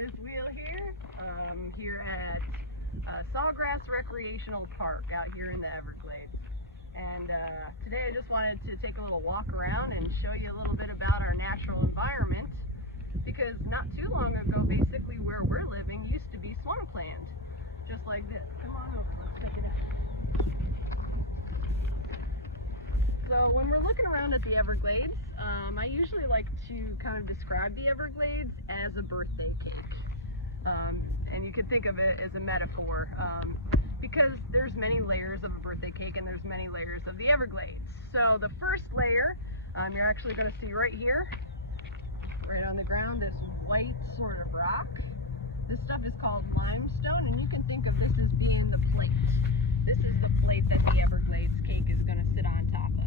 is Wiehl here, here at Sawgrass Recreational Park out here in the Everglades. And today I just wanted to take a little walk around and show you a little bit about our natural environment, because not too long ago, basically where we're living used to be swampland, just like this. Come on over, let's check it out. So when we're looking around at the Everglades, I usually like to kind of describe the Everglades as a birthday cake. And you can think of it as a metaphor, because there's many layers of a birthday cake and there's many layers of the Everglades. So the first layer, you're actually going to see right here, right on the ground, this white sort of rock. This stuff is called limestone, and you can think of this as being the plate. This is the plate that the Everglades cake is going to sit on top of.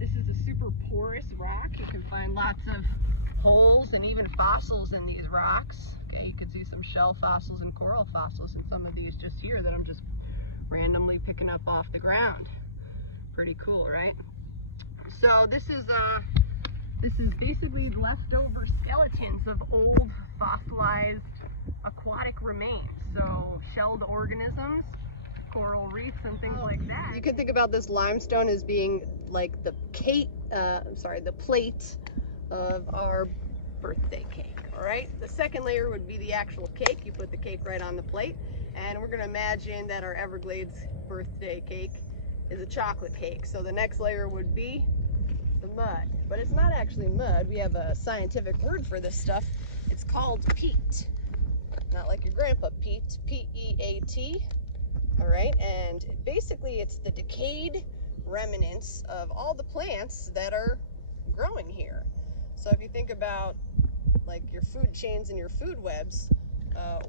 This is a super porous rock. You can find lots of holes and even fossils in these rocks. Okay, you can see some shell fossils and coral fossils in some of these just here that I'm just randomly picking up off the ground. Pretty cool, right? So this is basically leftover skeletons of old fossilized aquatic remains. So shelled organisms, coral reefs and things like that. You can think about this limestone as being like the plate of our birthday cake. All right, the second layer would be the actual cake. You put the cake right on the plate, and we're going to imagine that our Everglades birthday cake is a chocolate cake. So the next layer would be the mud, but it's not actually mud. We have a scientific word for this stuff. It's called peat. Not like your grandpa Pete, P-E-A-T. All right, and basically it's the decayed remnants of all the plants that are growing here. So if you think about like your food chains and your food webs,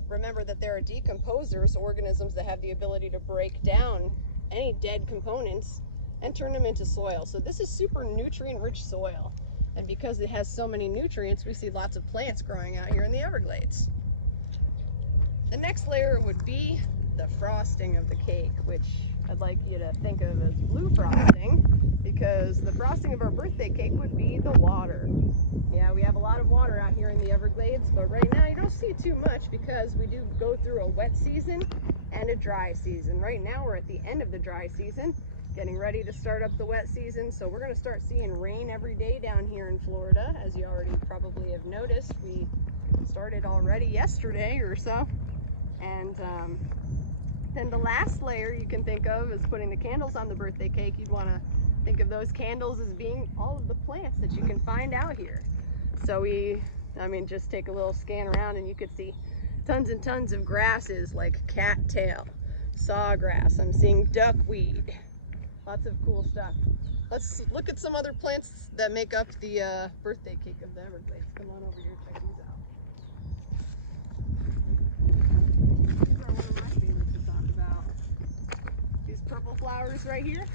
remember that there are decomposers, organisms that have the ability to break down any dead components and turn them into soil. So this is super nutrient-rich soil, and because it has so many nutrients, we see lots of plants growing out here in the Everglades. The next layer would be the frosting of the cake, which I'd like you to think of as blue frosting, because the frosting of our birthday cake would be the water. Yeah, we have a lot of water out here in the Everglades, but right now you don't see too much because we do go through a wet season and a dry season. Right now we're at the end of the dry season, getting ready to start up the wet season, so we're going to start seeing rain every day down here in Florida. As you already probably have noticed, we started already yesterday or so. And then the last layer you can think of is putting the candles on the birthday cake. You'd want to think of those candles as being all of the plants that you can find out here. So just take a little scan around and you could see tons and tons of grasses like cattail, sawgrass. I'm seeing duckweed. Lots of cool stuff. Let's look at some other plants that make up the birthday cake of the Everglades. Come on over here, check these out. These are one of my favorites to talk about. These purple flowers right here,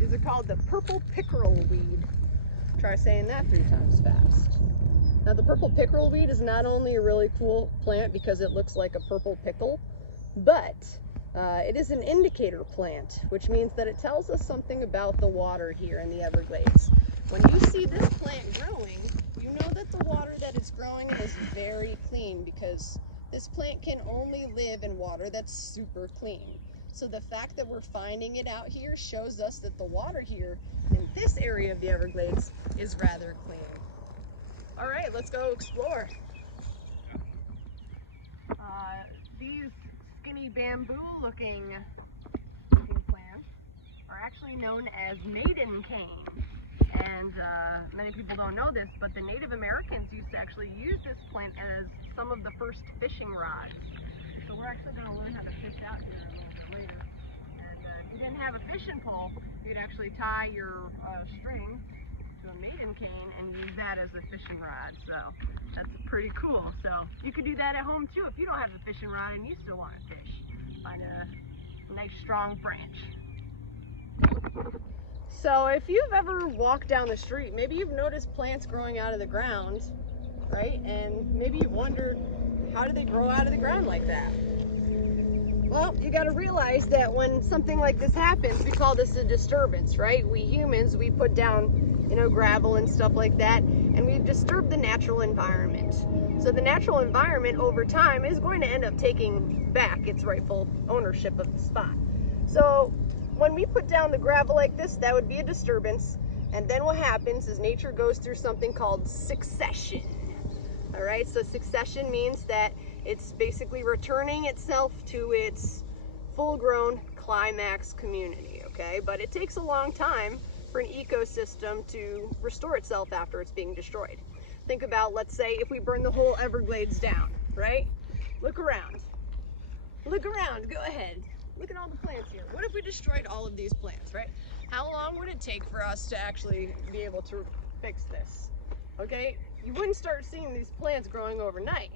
these are called the purple pickerel weed. Try saying that 3 times fast. Now the purple pickerel weed is not only a really cool plant because it looks like a purple pickle, but it is an indicator plant, which means that it tells us something about the water here in the Everglades. When you see this plant growing, you know that the water that it's growing in is very clean, because this plant can only live in water that's super clean. So the fact that we're finding it out here shows us that the water here in this area of the Everglades is rather clean. All right, let's go explore. These skinny bamboo looking plants are actually known as maiden cane. And many people don't know this, but the Native Americans used to actually use this plant as some of the first fishing rods. So we're actually going to learn how to fish out here a little bit later. And if you didn't have a fishing pole, you'd actually tie your string to a maiden cane and use that as a fishing rod. So that's pretty cool. So you could do that at home too if you don't have a fishing rod and you still want to fish. Find a nice strong branch. So if you've ever walked down the street, maybe you've noticed plants growing out of the ground, right? And maybe you've wondered, how do they grow out of the ground like that? Well, you got to realize that when something like this happens, we call this a disturbance, right? We humans, we put down, gravel and stuff like that, and we've disturbed the natural environment. So the natural environment over time is going to end up taking back its rightful ownership of the spot. So when we put down the gravel like this, that would be a disturbance. And then what happens is nature goes through something called succession. All right, so succession means that it's basically returning itself to its full-grown climax community, okay? But it takes a long time for an ecosystem to restore itself after it's being destroyed. Think about, let's say, if we burn the whole Everglades down, right? Look around. Look around, go ahead. Look at all the plants here. What if we destroyed all of these plants, right? How long would it take for us to actually be able to fix this? Okay, you wouldn't start seeing these plants growing overnight.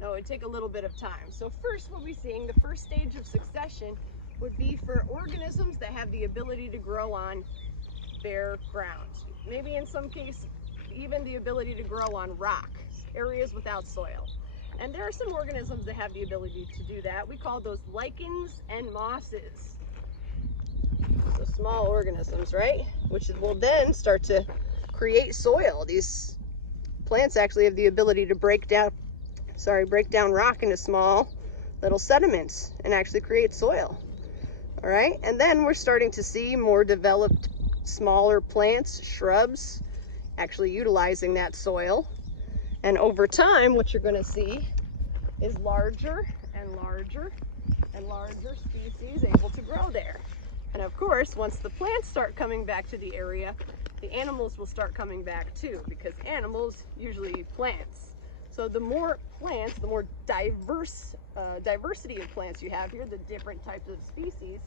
No, it'd take a little bit of time. So first we'll be seeing the first stage of succession would be for organisms that have the ability to grow on bare ground. Maybe in some case, even the ability to grow on rock, areas without soil. And there are some organisms that have the ability to do that. We call those lichens and mosses. So small organisms, right? Which will then start to create soil. These plants actually have the ability to break down rock into small little sediments and actually create soil. All right, and then we're starting to see more developed smaller plants, shrubs, actually utilizing that soil. And over time, what you're going to see is larger and larger and larger species able to grow there. And of course, once the plants start coming back to the area, the animals will start coming back too, because animals usually eat plants. So the more plants, the more diversity of plants you have here, the different types of species,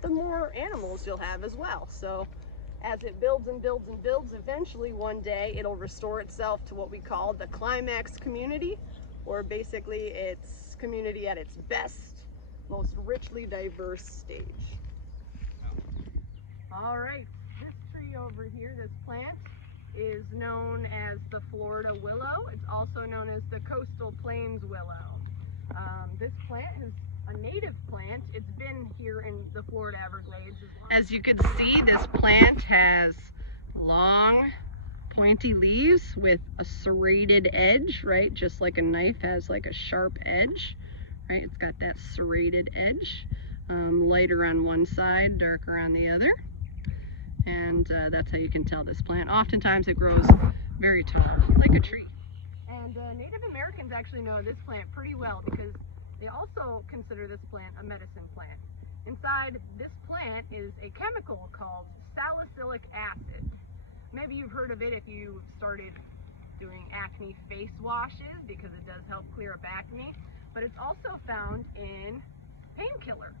the more animals you'll have as well. So as it builds and builds and builds, eventually one day it'll restore itself to what we call the climax community, or basically its community at its best, most richly diverse stage. All right, this tree over here, this plant, is known as the Florida willow. It's also known as the coastal plains willow. This plant is a native plant. It's been here in the Florida Everglades. As you can see, this plant has long, pointy leaves with a serrated edge, right? Just like a knife has like a sharp edge, right? It's got that serrated edge, lighter on one side, darker on the other. And that's how you can tell this plant. Oftentimes it grows very tall, like a tree. And Native Americans actually know this plant pretty well because they also consider this plant a medicine plant. Inside this plant is a chemical called salicylic acid. Maybe you've heard of it if you started doing acne face washes, because it does help clear up acne, but it's also found in painkiller.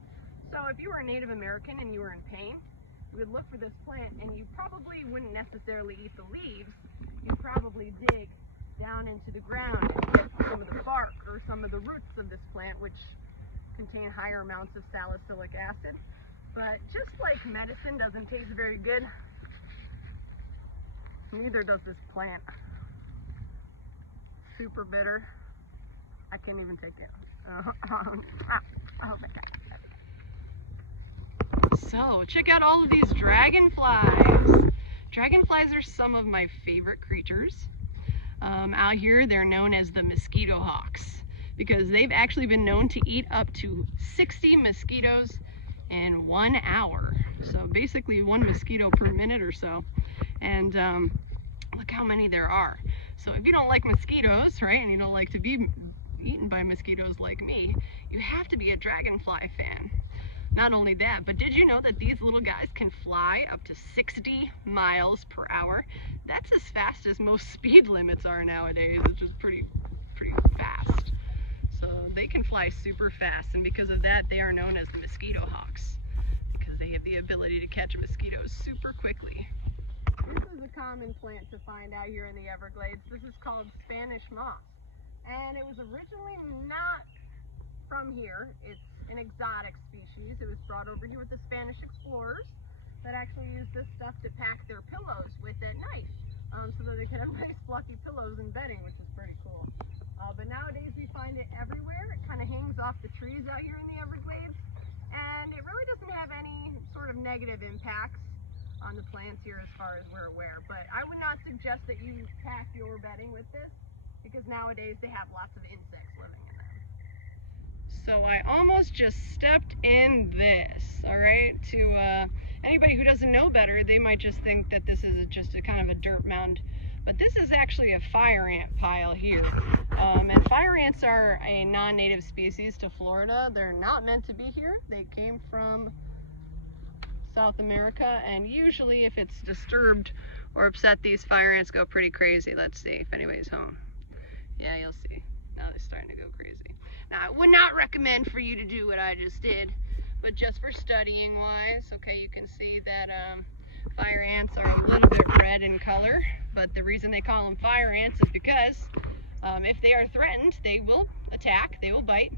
So if you were a Native American and you were in pain, you would look for this plant, and you probably wouldn't necessarily eat the leaves. You'd probably dig down into the ground and get some of the bark or some of the roots of this plant, which contain higher amounts of salicylic acid. But just like medicine doesn't taste very good, neither does this plant. Super bitter. I can't even take it. Oh my God. So check out all of these dragonflies. Dragonflies are some of my favorite creatures. Out here they're known as the mosquito hawks because they've actually been known to eat up to 60 mosquitoes in 1 hour. So basically one mosquito per minute or so. And look how many there are. So if you don't like mosquitoes, right, and you don't like to be eaten by mosquitoes like me, you have to be a dragonfly fan. Not only that, but did you know that these little guys can fly up to 60 miles per hour? That's as fast as most speed limits are nowadays, which is pretty fast. So they can fly super fast, and because of that, they are known as the mosquito hawks, because they have the ability to catch mosquitoes super quickly. This is a common plant to find out here in the Everglades. This is called Spanish moss, and it was originally not from here. It's an exotic species. It was brought over here with the Spanish explorers that actually used this stuff to pack their pillows with at night, so that they could have nice fluffy pillows and bedding, which is pretty cool. But nowadays we find it everywhere. It kind of hangs off the trees out here in the Everglades, and it really doesn't have any sort of negative impacts on the plants here as far as we're aware. But I would not suggest that you pack your bedding with this, because nowadays they have lots of insects living in them. So I almost just stepped in this, all right? To anybody who doesn't know better, they might just think that this is just a kind of a dirt mound, but this is actually a fire ant pile here. And fire ants are a non-native species to Florida. They're not meant to be here. They came from South America, and usually if it's disturbed or upset, these fire ants go pretty crazy. Let's see if anybody's home. Yeah, you'll see. Now they're starting to go crazy. Now, I would not recommend for you to do what I just did, but just for studying wise, okay, you can see that fire ants are a little bit red in color, but the reason they call them fire ants is because if they are threatened, they will attack, they will bite.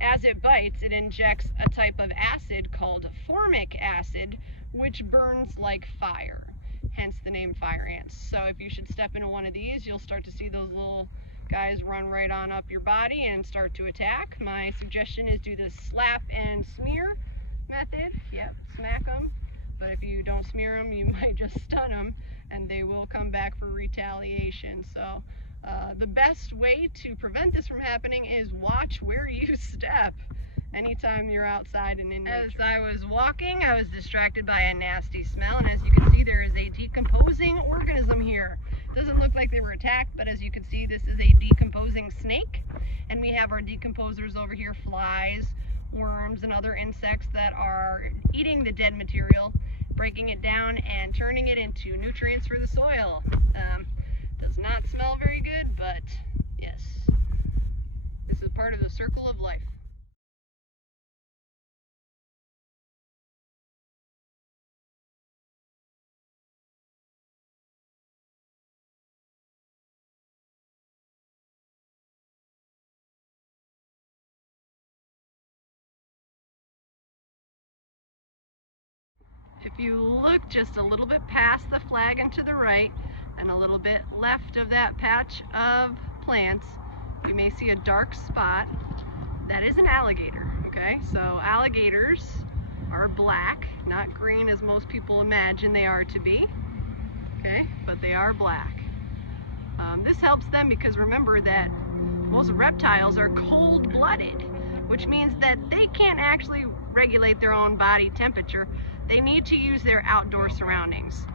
As it bites, it injects a type of acid called formic acid, which burns like fire, hence the name fire ants. So if you should step into one of these, you'll start to see those little guys run right on up your body and start to attack. My suggestion is do the slap and smear method. Yep, smack them. But if you don't smear them, you might just stun them and they will come back for retaliation. So the best way to prevent this from happening is watch where you step anytime you're outside and in nature. As I was walking, I was distracted by a nasty smell, and as you can see, there is a decomposing organism here. Doesn't look like they were attacked, but as you can see, this is a decomposing snake, and we have our decomposers over here, flies, worms, and other insects that are eating the dead material, breaking it down and turning it into nutrients for the soil. Does not smell very good, but yes, this is part of the circle of life. If you look just a little bit past the flag and to the right, and a little bit left of that patch of plants, you may see a dark spot. That is an alligator, okay? So alligators are black, not green as most people imagine they are to be, okay? But they are black. This helps them because remember that most reptiles are cold-blooded, which means that they can't actually regulate their own body temperature. They need to use their outdoor surroundings.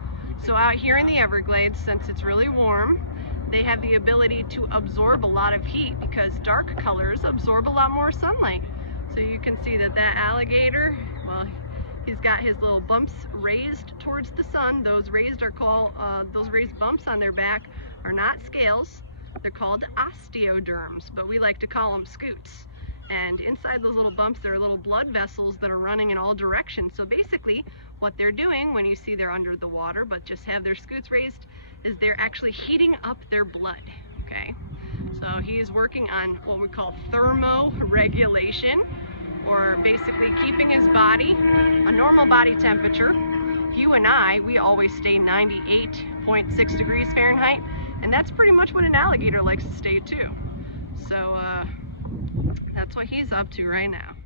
So out here in the Everglades, since it's really warm, they have the ability to absorb a lot of heat because dark colors absorb a lot more sunlight. So you can see that that alligator, well, he's got his little bumps raised towards the sun. Those raised bumps on their back are not scales. They're called osteoderms, but we like to call them scoots. And inside those little bumps, there are little blood vessels that are running in all directions. So basically, what they're doing when you see they're under the water, but just have their scoots raised, is they're actually heating up their blood, okay? So he's working on what we call thermoregulation, or basically keeping his body a normal body temperature. You and I, we always stay 98.6 degrees Fahrenheit, and that's pretty much what an alligator likes to stay too. So that's what he's up to right now.